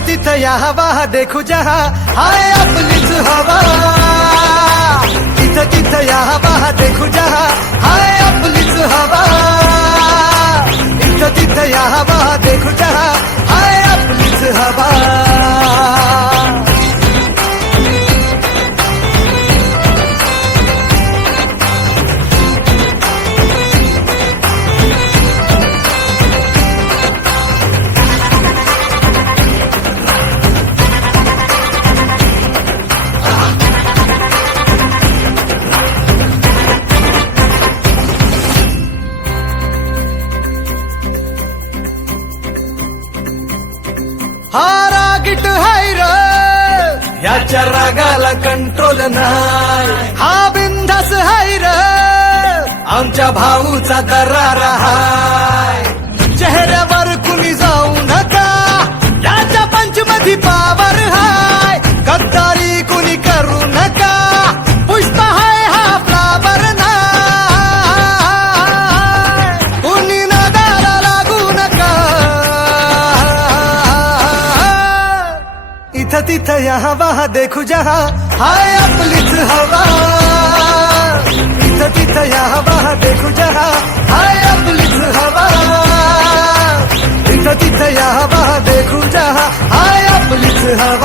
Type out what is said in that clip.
तिथं या हवा, देखू जहा, हाय आपलीच हवा। तिथं या हवा, देखू जहा, हाय आपलीच हवा। तिथं या हवा, देखू जहा। हा रागीट हाय र. याच्या रागाला कंट्रोल नाही. हा बिंदास हाय र. आमच्या भाऊचा दरार हाय. इथ तिथ यहाँ वहाँ देखू जहा। हाय अपलित हवा। इथ तिथ यहाँ वहाँ देखू जहा। हाय अपलित हवा। इथ तिथ यहाँ वहाँ देखू जहा। हाय अपलित हवा।